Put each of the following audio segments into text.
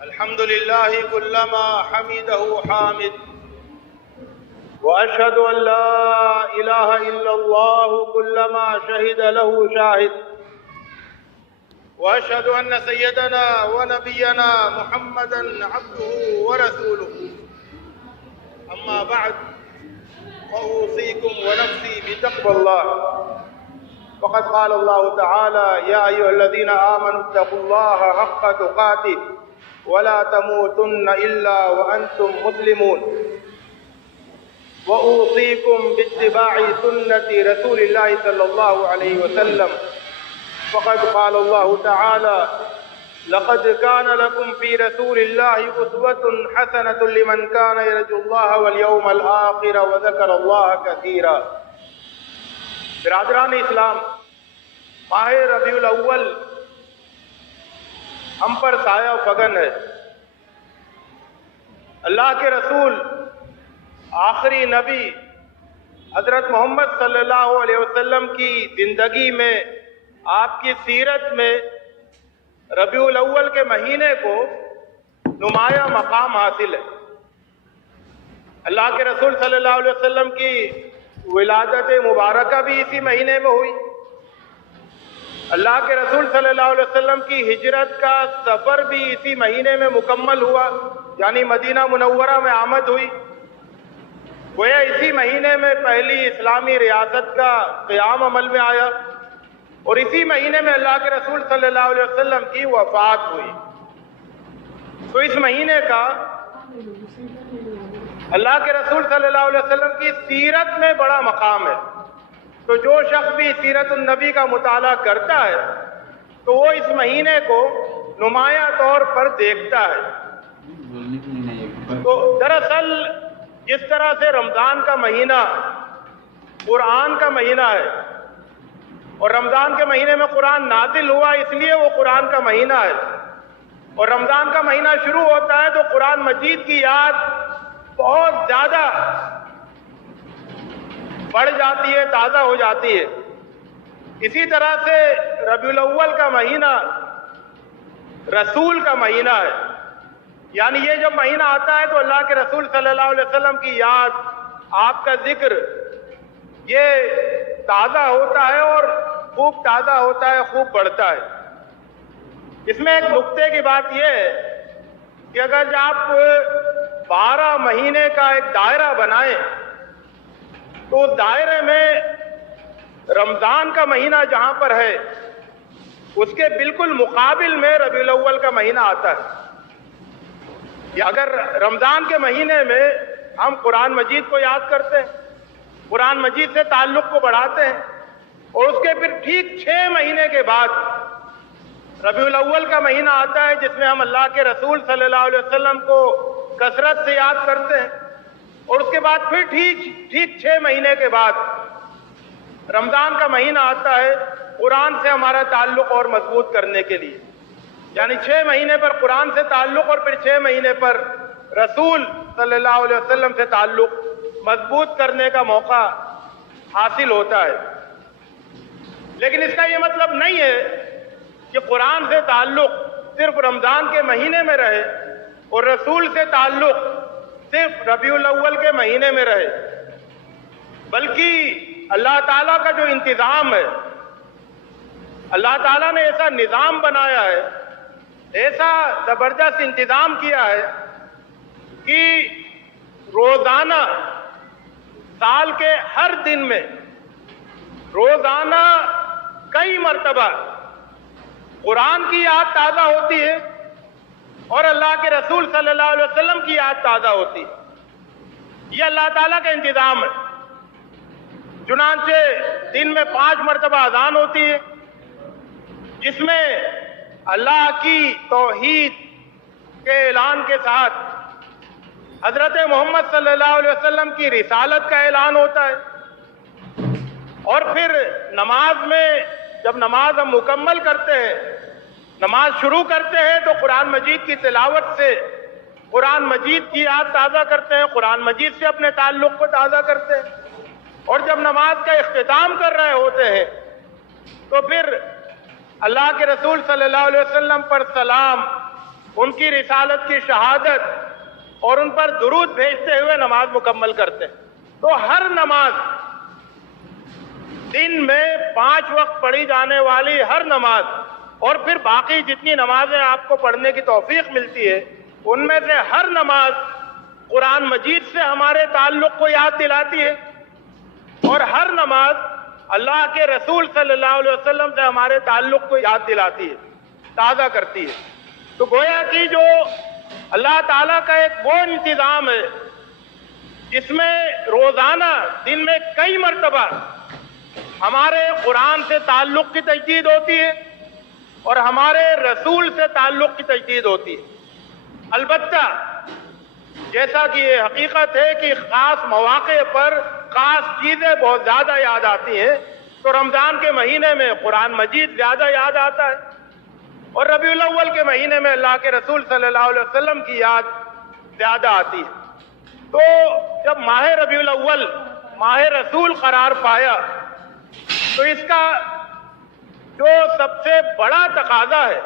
الحمد لله كلما حمده حامد وأشهد أن لا إله إلا الله كلما شهد له شاهد وأشهد أن سيدنا ونبينا محمدا عبده ورسوله أما بعد فأوصيكم ونفسي بتقوى الله وقد قال الله تعالى يا أيها الذين آمنوا اتقوا الله حق تقاته ولا تموتن إلا وأنتم مسلمون وأوصيكم باتباع سنة رسول الله صلى الله عليه وسلم فقد قال الله تعالى لقد كان لكم في رسول الله أسوة حسنة لمن كان يرجو الله واليوم الآخر وذكر الله كثيرا۔ برادران اسلام، ماہ ربیع الاول ہم پر سایہ فگن ہے۔ اللہ کے رسول آخری نبی حضرت محمد صلی اللہ علیہ وسلم کی زندگی میں، آپ کی سیرت میں ربیع الاول کے مہینے کو نمایاں مقام حاصل ہے۔ اللہ کے رسول صلی اللہ علیہ وسلم کی ولادت مبارکہ بھی اسی مہینے میں ہوئی۔ اللہ کے رسول صلی اللہ علیہ وسلم کی ہجرت کا سفر بھی اسی مہینے میں مکمل ہوا، یعنی مدینہ منورہ میں آمد ہوئی۔ گویا اسی مہینے میں پہلی اسلامی ریاست کا قیام عمل میں آیا، اور اسی مہینے میں اللہ کے رسول صلی اللہ علیہ وسلم کی وفات ہوئی۔ تو اس مہینے کا اللہ کے رسول صلی اللہ علیہ وسلم کی سیرت میں بڑا مقام ہے۔ تو جو شخص بھی سیرت النبی کا مطالعہ کرتا ہے تو وہ اس مہینے کو نمایاں طور پر دیکھتا ہے۔ تو دراصل جس طرح سے رمضان کا مہینہ قرآن کا مہینہ ہے، اور رمضان کے مہینے میں قرآن نازل ہوا اس لیے وہ قرآن کا مہینہ ہے، اور رمضان کا مہینہ شروع ہوتا ہے تو قرآن مجید کی یاد بہت زیادہ بڑھ جاتی ہے، تازہ ہو جاتی ہے۔ اسی طرح سے ربیع الاول کا مہینہ رسول کا مہینہ ہے، یعنی یہ جب مہینہ آتا ہے تو اللہ کے رسول صلی اللہ علیہ وسلم کی یاد، آپ کا ذکر یہ تازہ ہوتا ہے، اور خوب تازہ ہوتا ہے، خوب بڑھتا ہے۔ اس میں ایک نقطے کی بات یہ ہے کہ اگر آپ 12 مہینے کا ایک دائرہ بنائیں تو اس دائرے میں رمضان کا مہینہ جہاں پر ہے اس کے بالکل مقابل میں ربیع الاول کا مہینہ آتا ہے۔ یا اگر رمضان کے مہینے میں ہم قرآن مجید کو یاد کرتے ہیں، قرآن مجید سے تعلق کو بڑھاتے ہیں، اور اس کے پھر ٹھیک 6 مہینے کے بعد ربیع الاول کا مہینہ آتا ہے جس میں ہم اللہ کے رسول صلی اللہ علیہ وسلم کو کثرت سے یاد کرتے ہیں، اور اس کے بعد پھر ٹھیک 6 مہینے کے بعد رمضان کا مہینہ آتا ہے قرآن سے ہمارا تعلق اور مضبوط کرنے کے لیے، یعنی 6 مہینے پر قرآن سے تعلق اور پھر 6 مہینے پر رسول صلی اللہ علیہ وسلم سے تعلق مضبوط کرنے کا موقع حاصل ہوتا ہے۔ لیکن اس کا یہ مطلب نہیں ہے کہ قرآن سے تعلق صرف رمضان کے مہینے میں رہے اور رسول سے تعلق صرف ربیع الاول کے مہینے میں رہے، بلکہ اللہ تعالیٰ کا جو انتظام ہے، اللہ تعالیٰ نے ایسا نظام بنایا ہے، ایسا زبردست انتظام کیا ہے کہ روزانہ سال کے ہر دن میں روزانہ کئی مرتبہ قرآن کی یاد تازہ ہوتی ہے اور اللہ کے رسول صلی اللہ علیہ وسلم کی یاد تازہ ہوتی ہے۔ یہ اللہ تعالیٰ کا انتظام ہے۔ چنانچہ دن میں 5 مرتبہ اذان ہوتی ہے جس میں اللہ کی توحید کے اعلان کے ساتھ حضرت محمد صلی اللہ علیہ وسلم کی رسالت کا اعلان ہوتا ہے، اور پھر نماز میں جب نماز ہم مکمل کرتے ہیں، نماز شروع کرتے ہیں تو قرآن مجید کی تلاوت سے قرآن مجید کی یاد تازہ کرتے ہیں، قرآن مجید سے اپنے تعلق کو تازہ کرتے ہیں، اور جب نماز کا اختتام کر رہے ہوتے ہیں تو پھر اللہ کے رسول صلی اللہ علیہ وسلم پر سلام ان کی رسالت کی شہادت اور ان پر درود بھیجتے ہوئے نماز مکمل کرتے ہیں۔ تو ہر نماز، دن میں 5 وقت پڑھی جانے والی ہر نماز اور پھر باقی جتنی نمازیں آپ کو پڑھنے کی توفیق ملتی ہے، ان میں سے ہر نماز قرآن مجید سے ہمارے تعلق کو یاد دلاتی ہے، اور ہر نماز اللہ کے رسول صلی اللہ علیہ وسلم سے ہمارے تعلق کو یاد دلاتی ہے، تازہ کرتی ہے۔ تو گویا کہ جو اللہ تعالیٰ کا ایک وہ انتظام ہے جس میں روزانہ دن میں کئی مرتبہ ہمارے قرآن سے تعلق کی تجدید ہوتی ہے اور ہمارے رسول سے تعلق کی تجدید ہوتی ہے۔ البتہ جیسا کہ یہ حقیقت ہے کہ خاص مواقع پر خاص چیزیں بہت زیادہ یاد آتی ہیں، تو رمضان کے مہینے میں قرآن مجید زیادہ یاد آتا ہے، اور ربیع الاول کے مہینے میں اللہ کے رسول صلی اللہ علیہ وسلم کی یاد زیادہ آتی ہے۔ تو جب ماہ ربیع الاول ماہ رسول قرار پایا تو اس کا جو سب سے بڑا تقاضا ہے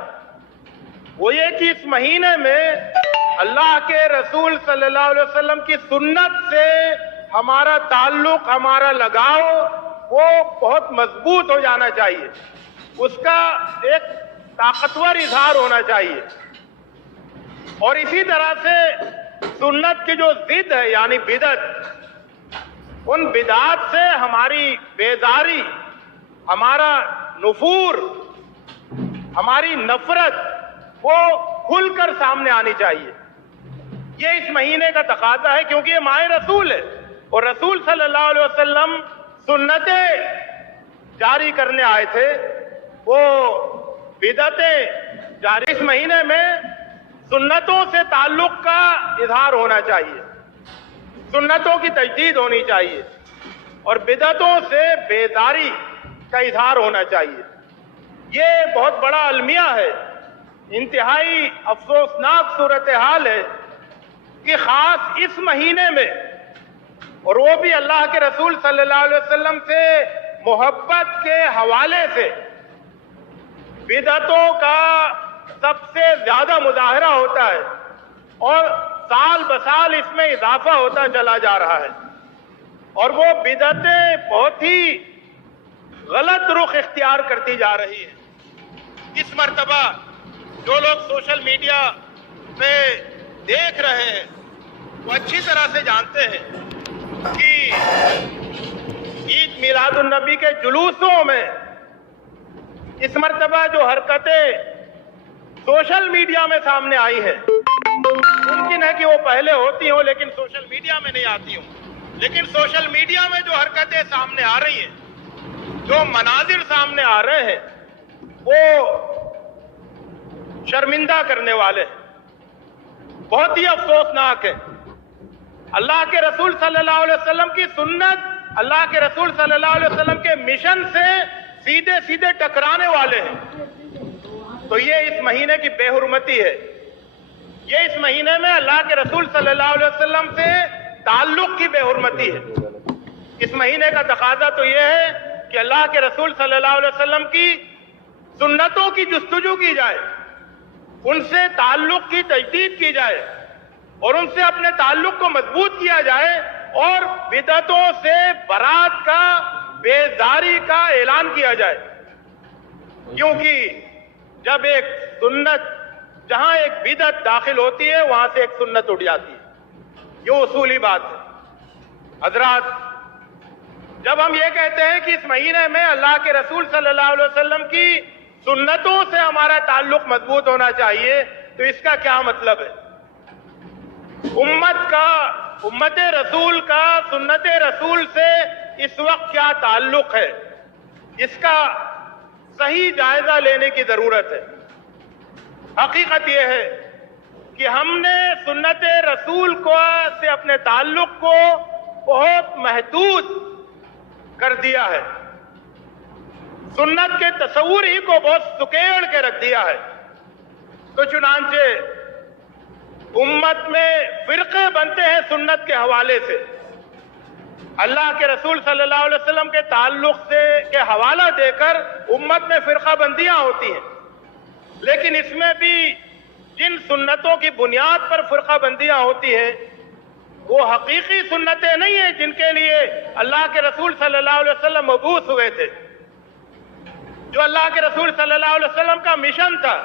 وہ یہ کہ اس مہینے میں اللہ کے رسول صلی اللہ علیہ وسلم کی سنت سے ہمارا تعلق، ہمارا لگاؤ وہ بہت مضبوط ہو جانا چاہیے، اس کا ایک طاقتور اظہار ہونا چاہیے۔ اور اسی طرح سے سنت کی جو ضد ہے یعنی بدعت، ان بدعات سے ہماری بیزاری، ہمارا نفور، ہماری نفرت وہ کھل کر سامنے آنی چاہیے۔ یہ اس مہینے کا تقاضا ہے، کیونکہ یہ ماہ رسول ہے اور رسول صلی اللہ علیہ وسلم سنتیں جاری کرنے آئے تھے، وہ بدعتیں جاری۔ اس مہینے میں سنتوں سے تعلق کا اظہار ہونا چاہیے، سنتوں کی تجدید ہونی چاہیے اور بدعتوں سے بیزاری کا اظہار ہونا چاہیے۔ یہ بہت بڑا المیہ ہے، انتہائی افسوسناک صورتحال ہے کہ خاص اس مہینے میں، اور وہ بھی اللہ کے رسول صلی اللہ علیہ وسلم سے محبت کے حوالے سے، بدعتوں کا سب سے زیادہ مظاہرہ ہوتا ہے اور سال بسال اس میں اضافہ ہوتا چلا جا رہا ہے، اور وہ بدعتیں بہت ہی غلط رخ اختیار کرتی جا رہی ہیں۔ اس مرتبہ جو لوگ سوشل میڈیا پہ دیکھ رہے ہیں وہ اچھی طرح سے جانتے ہیں کہ عید میلاد النبی کے جلوسوں میں اس مرتبہ جو حرکتیں سوشل میڈیا میں سامنے آئی ہیں، ممکن ہے کہ وہ پہلے ہوتی ہوں لیکن سوشل میڈیا میں نہیں آتی ہوں، لیکن سوشل میڈیا میں جو حرکتیں سامنے آ رہی ہیں، جو مناظر سامنے آ رہے ہیں، وہ شرمندہ کرنے والے ہیں، بہت ہی افسوسناک ہے۔ اللہ کے رسول صلی اللہ علیہ وسلم کی سنت، اللہ کے رسول صلی اللہ علیہ وسلم کے مشن سے سیدھے سیدھے ٹکرانے والے ہیں۔ تو یہ اس مہینے کی بے حرمتی ہے، یہ اس مہینے میں اللہ کے رسول صلی اللہ علیہ وسلم سے تعلق کی بے حرمتی ہے۔ اس مہینے کا تقاضا تو یہ ہے کہ اللہ کے رسول صلی اللہ علیہ وسلم کی سنتوں کی جستجو کی جائے، ان سے تعلق کی تجدید کی جائے اور ان سے اپنے تعلق کو مضبوط کیا جائے، اور بدعتوں سے برات کا، بیزاری کا اعلان کیا جائے، کیونکہ جب ایک سنت، جہاں ایک بدعت داخل ہوتی ہے وہاں سے ایک سنت اٹھ جاتی ہے، یہ اصولی بات ہے۔ حضرات، جب ہم یہ کہتے ہیں کہ اس مہینے میں اللہ کے رسول صلی اللہ علیہ وسلم کی سنتوں سے ہمارا تعلق مضبوط ہونا چاہیے، تو اس کا کیا مطلب ہے؟ امت رسول کا سنت رسول سے اس وقت کیا تعلق ہے، اس کا صحیح جائزہ لینے کی ضرورت ہے۔ حقیقت یہ ہے کہ ہم نے سنت رسول سے اپنے تعلق کو بہت محدود کر دیا ہے، سنت کے تصور ہی کو بہت سکیڑ کے رکھ دیا ہے۔ تو چنانچہ امت میں فرقے بنتے ہیں سنت کے حوالے سے، اللہ کے رسول صلی اللہ علیہ وسلم کے تعلق سے کے حوالہ دے کر امت میں فرقہ بندیاں ہوتی ہیں، لیکن اس میں بھی جن سنتوں کی بنیاد پر فرقہ بندیاں ہوتی ہیں وہ حقیقی سنتیں نہیں ہیں جن کے لیے اللہ کے رسول صلی اللہ علیہ وسلم مبعوث ہوئے تھے، جو اللہ کے رسول صلی اللہ علیہ وسلم کا مشن تھا،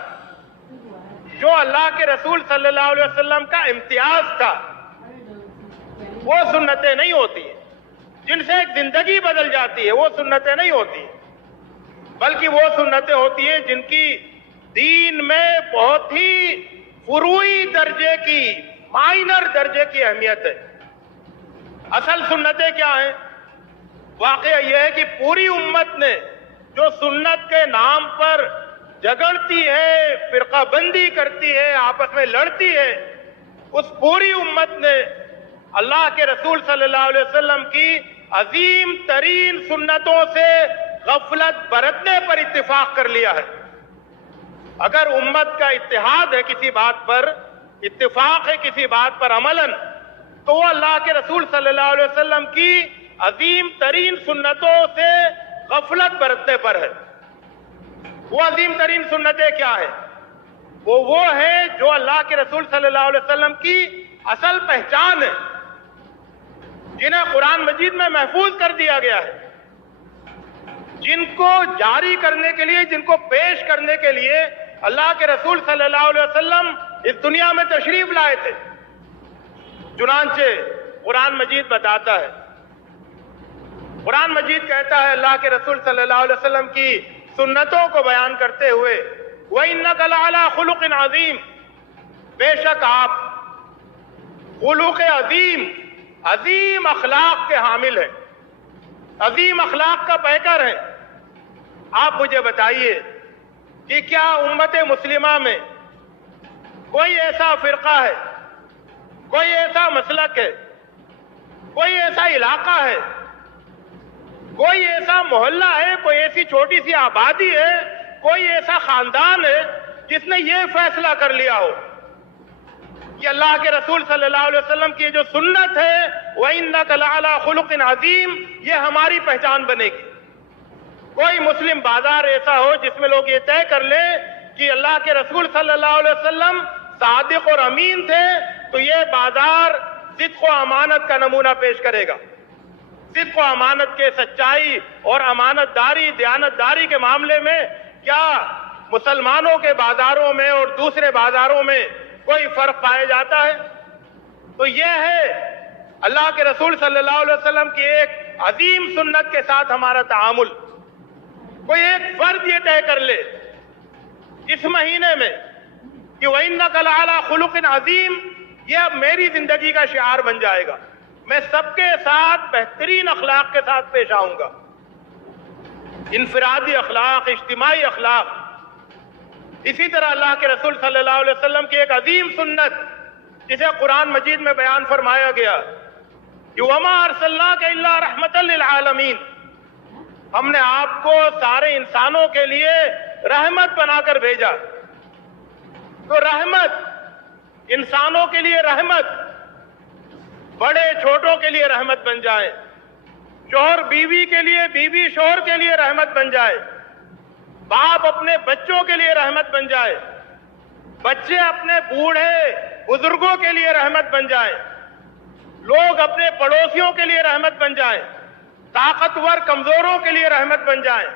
جو اللہ کے رسول صلی اللہ علیہ وسلم کا امتیاز تھا، وہ سنتیں نہیں ہوتی ہیں جن سے ایک زندگی بدل جاتی ہے، وہ سنتیں نہیں ہوتی ہیں، بلکہ وہ سنتیں ہوتی ہیں جن کی دین میں بہت ہی فروعی درجے کی، مائنر درجے کی اہمیت ہے۔ اصل سنتیں کیا ہیں؟ واقعہ یہ ہے کہ پوری امت نے جو سنت کے نام پر جھگڑتی ہے، فرقہ بندی کرتی ہے، آپس میں لڑتی ہے، اس پوری امت نے اللہ کے رسول صلی اللہ علیہ وسلم کی عظیم ترین سنتوں سے غفلت برتنے پر اتفاق کر لیا ہے۔ اگر امت کا اتحاد ہے کسی بات پر، اتفاق ہے کسی بات پر عملاً، تو وہ اللہ کے رسول صلی اللہ علیہ وسلم کی عظیم ترین سنتوں سے غفلت برتنے پر ہے۔ وہ عظیم ترین سنتیں کیا ہے؟ وہ ہے جو اللہ کے رسول صلی اللہ علیہ وسلم کی اصل پہچان ہے، جنہیں قرآن مجید میں محفوظ کر دیا گیا ہے، جن کو جاری کرنے کے لیے، جن کو پیش کرنے کے لیے اللہ کے رسول صلی اللہ علیہ وسلم اس دنیا میں تشریف لائے تھے۔ چنانچہ قرآن مجید بتاتا ہے، قرآن مجید کہتا ہے اللہ کے رسول صلی اللہ علیہ وسلم کی سنتوں کو بیان کرتے ہوئے، وَإِنَّكَ لَعَلَىٰ خُلُقٍ عَظِيمٍ، بے شک آپ خلق عظیم، عظیم اخلاق کے حامل ہیں، عظیم اخلاق کا پیکر ہیں۔ آپ مجھے بتائیے کہ کیا امت مسلمہ میں کوئی ایسا فرقہ ہے، کوئی ایسا مسلک ہے، کوئی ایسا علاقہ ہے، کوئی ایسا محلہ ہے، کوئی ایسی چھوٹی سی آبادی ہے، کوئی ایسا خاندان ہے جس نے یہ فیصلہ کر لیا ہو کہ اللہ کے رسول صلی اللہ علیہ وسلم کی جو سنت ہے وَإِنَّكَ لَعَلَىٰ خُلُقٍ عَظِيمٍ، یہ ہماری پہچان بنے گی؟ کوئی مسلم بازار ایسا ہو جس میں لوگ یہ طے کر لیں کہ اللہ کے رسول صلی اللہ علیہ وسلم صادق اور امین تھے، تو یہ بازار صدق و امانت کا نمونہ پیش کرے گا۔ صدق و امانت کے، سچائی اور امانت داری، دیانت داری کے معاملے میں کیا مسلمانوں کے بازاروں میں اور دوسرے بازاروں میں کوئی فرق پایا جاتا ہے؟ تو یہ ہے اللہ کے رسول صلی اللہ علیہ وسلم کی ایک عظیم سنت کے ساتھ ہمارا تعامل۔ کوئی ایک فرد یہ طے کر لے اس مہینے میں کہ وَإِنَّكَ لَعَلَىٰ خُلُقٍ عَظِيمٍ، یہ اب میری زندگی کا شعار بن جائے گا، میں سب کے ساتھ بہترین اخلاق کے ساتھ پیش آؤں گا۔ انفرادی اخلاق، اجتماعی اخلاق۔ اسی طرح اللہ کے رسول صلی اللہ علیہ وسلم کی ایک عظیم سنت جسے قرآن مجید میں بیان فرمایا گیا کہ وَمَا أَرْسَلْنَاكَ إِلَّا رَحْمَةً لِّلْعَالَمِينَ، ہم نے آپ کو سارے انسانوں کے لیے رحمت بنا کر بھیجا۔ تو رحمت، انسانوں کے لیے رحمت، بڑے چھوٹوں کے لیے رحمت بن جائے، شوہر بیوی کے لیے، بیوی شوہر کے لیے رحمت بن جائے، باپ اپنے بچوں کے لیے رحمت بن جائے، بچے اپنے بوڑھے بزرگوں کے لیے رحمت بن جائیں، لوگ اپنے پڑوسیوں کے لیے رحمت بن جائیں، طاقتور کمزوروں کے لیے رحمت بن جائیں،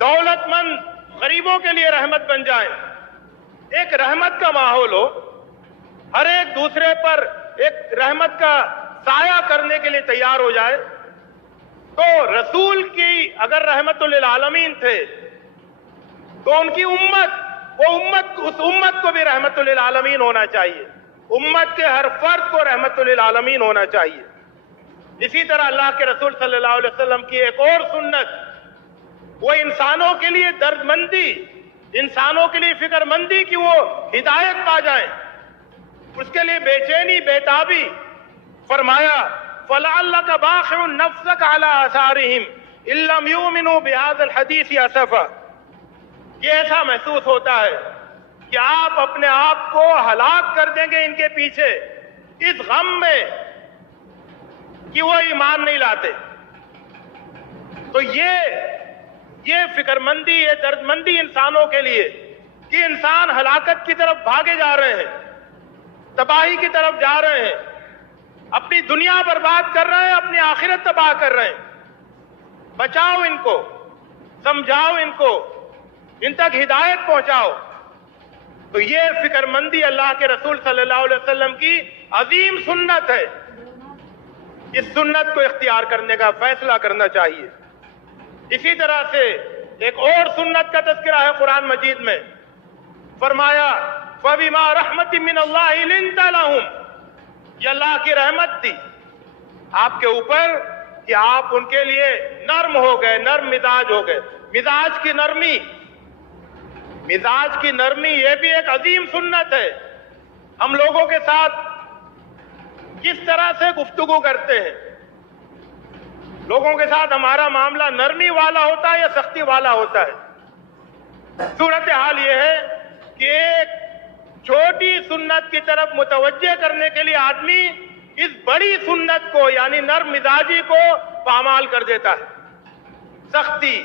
دولت مند غریبوں کے لیے رحمت بن جائیں، ایک رحمت کا ماحول ہو، ہر ایک دوسرے پر ایک رحمت کا سایہ کرنے کے لیے تیار ہو جائے۔ تو رسول کی اگر رحمت للعالمین تھے تو ان کی اس امت کو بھی رحمت للعالمین ہونا چاہیے، امت کے ہر فرد کو رحمت للعالمین ہونا چاہیے۔ اسی طرح اللہ کے رسول صلی اللہ علیہ وسلم کی ایک اور سنت، وہ انسانوں کے لیے درد مندی، انسانوں کے لیے فکر مندی کی وہ ہدایت پا جائیں، اس کے لیے بے چینی، بے تابی۔ فرمایا فَلَعَلَّكَ بَاخِعٌ نَفْسَكَ عَلَىٰ آثَارِهِمْ إِن لَّمْ يُؤْمِنُوا بِهَٰذَا الْحَدِيثِ أَسَفًا، یہ ایسا محسوس ہوتا ہے کہ آپ اپنے آپ کو ہلاک کر دیں گے ان کے پیچھے، اس غم میں کہ وہ ایمان نہیں لاتے۔ تو یہ فکر مندی، یہ درد مندی انسانوں کے لیے کہ انسان ہلاکت کی طرف بھاگے جا رہے ہیں، تباہی کی طرف جا رہے ہیں، اپنی دنیا برباد کر رہے ہیں، اپنی آخرت تباہ کر رہے ہیں۔ بچاؤ ان کو، سمجھاؤ ان کو، ان تک ہدایت پہنچاؤ۔ تو یہ فکر مندی اللہ کے رسول صلی اللہ علیہ وسلم کی عظیم سنت ہے۔ اس سنت کو اختیار کرنے کا فیصلہ کرنا چاہیے۔ اسی طرح سے ایک اور سنت کا تذکرہ ہے قرآن مجید میں، فرمایا فَبِمَا رَحْمَةٍ مِّنَ اللَّهِ لِنتَ لَهُمْ، یہ اللہ کی رحمت تھی آپ کے اوپر کہ آپ ان کے لیے نرم ہو گئے، نرم مزاج ہو گئے۔ مزاج کی نرمی، مزاج کی نرمی یہ بھی ایک عظیم سنت ہے۔ ہم لوگوں کے ساتھ کس طرح سے گفتگو کرتے ہیں، لوگوں کے ساتھ ہمارا معاملہ نرمی والا ہوتا ہے یا سختی والا ہوتا ہے؟ صورتحال یہ ہے کہ ایک چھوٹی سنت کی طرف متوجہ کرنے کے لیے آدمی اس بڑی سنت کو یعنی نرم مزاجی کو پامال کر دیتا ہے۔ سختی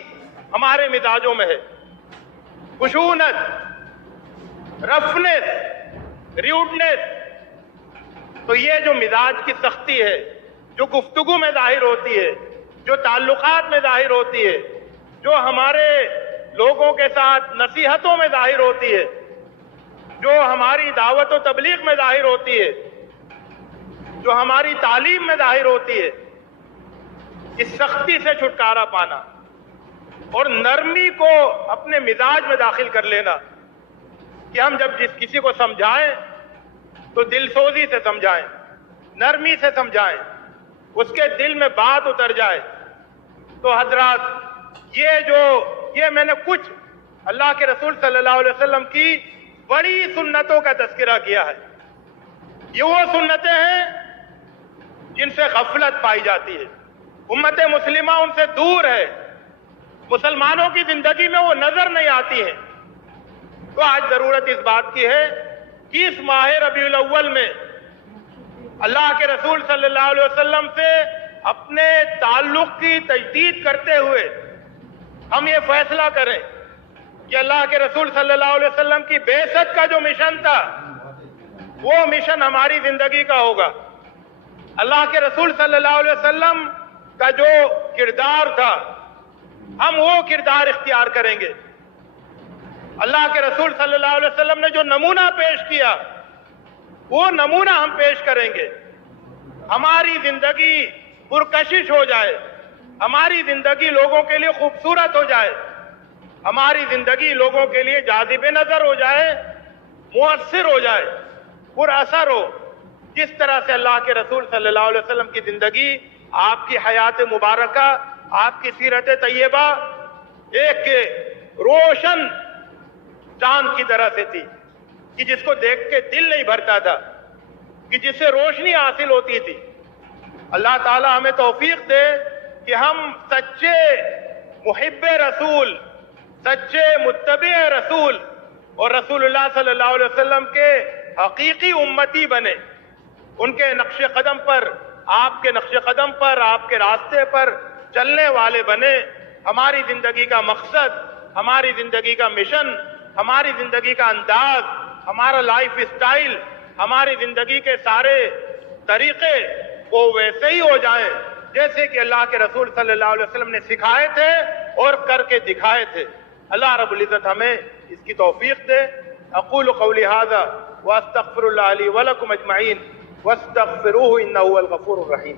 ہمارے مزاجوں میں ہے، خشونت، رفنس، ریوڈنس۔ تو یہ جو مزاج کی سختی ہے، جو گفتگو میں ظاہر ہوتی ہے، جو تعلقات میں ظاہر ہوتی ہے، جو ہمارے لوگوں کے ساتھ نصیحتوں میں ظاہر ہوتی ہے، جو ہماری دعوت و تبلیغ میں ظاہر ہوتی ہے، جو ہماری تعلیم میں ظاہر ہوتی ہے، اس سختی سے چھٹکارا پانا اور نرمی کو اپنے مزاج میں داخل کر لینا کہ ہم جب کسی کو سمجھائیں تو دل سوزی سے سمجھائیں، نرمی سے سمجھائیں، اس کے دل میں بات اتر جائے۔ تو حضرات یہ میں نے کچھ اللہ کے رسول صلی اللہ علیہ وسلم کی بڑی سنتوں کا تذکرہ کیا ہے۔ یہ وہ سنتیں ہیں جن سے غفلت پائی جاتی ہے، امت مسلمہ ان سے دور ہے، مسلمانوں کی زندگی میں وہ نظر نہیں آتی ہیں۔ تو آج ضرورت اس بات کی ہے کہ اس ماہ ربیع الاول میں اللہ کے رسول صلی اللہ علیہ وسلم سے اپنے تعلق کی تجدید کرتے ہوئے ہم یہ فیصلہ کریں کہ اللہ کے رسول صلی اللہ علیہ وسلم کی بعثت کا جو مشن تھا وہ مشن ہماری زندگی کا ہوگا۔ اللہ کے رسول صلی اللہ علیہ وسلم کا جو کردار تھا ہم وہ کردار اختیار کریں گے۔ اللہ کے رسول صلی اللہ علیہ وسلم نے جو نمونہ پیش کیا وہ نمونہ ہم پیش کریں گے۔ ہماری زندگی پرکشش ہو جائے، ہماری زندگی لوگوں کے لیے خوبصورت ہو جائے، ہماری زندگی لوگوں کے لیے جاذب نظر ہو جائے، مؤثر ہو جائے، پر اثر ہو، جس طرح سے اللہ کے رسول صلی اللہ علیہ وسلم کی زندگی، آپ کی حیات مبارکہ، آپ کی سیرت طیبہ ایک روشن چاند کی طرح سے تھی کہ جس کو دیکھ کے دل نہیں بھرتا تھا، کہ جس سے روشنی حاصل ہوتی تھی۔ اللہ تعالی ہمیں توفیق دے کہ ہم سچے محب رسول، سچے متبع رسول اور رسول اللہ صلی اللہ علیہ وسلم کے حقیقی امتی بنے، ان کے نقش قدم پر، آپ کے نقش قدم پر، آپ کے راستے پر چلنے والے بنے۔ ہماری زندگی کا مقصد، ہماری زندگی کا مشن، ہماری زندگی کا انداز، ہمارا لائف اسٹائل، ہماری زندگی کے سارے طریقے وہ ویسے ہی ہو جائیں جیسے کہ اللہ کے رسول صلی اللہ علیہ وسلم نے سکھائے تھے اور کر کے دکھائے تھے۔ اللہ رب العزت ہمیں اس کی توفیق دے۔ اقول قولی ھذا واستغفر اللہ لی ولکم اجمعین واستغفروہ انہ هو الغفور الرحیم۔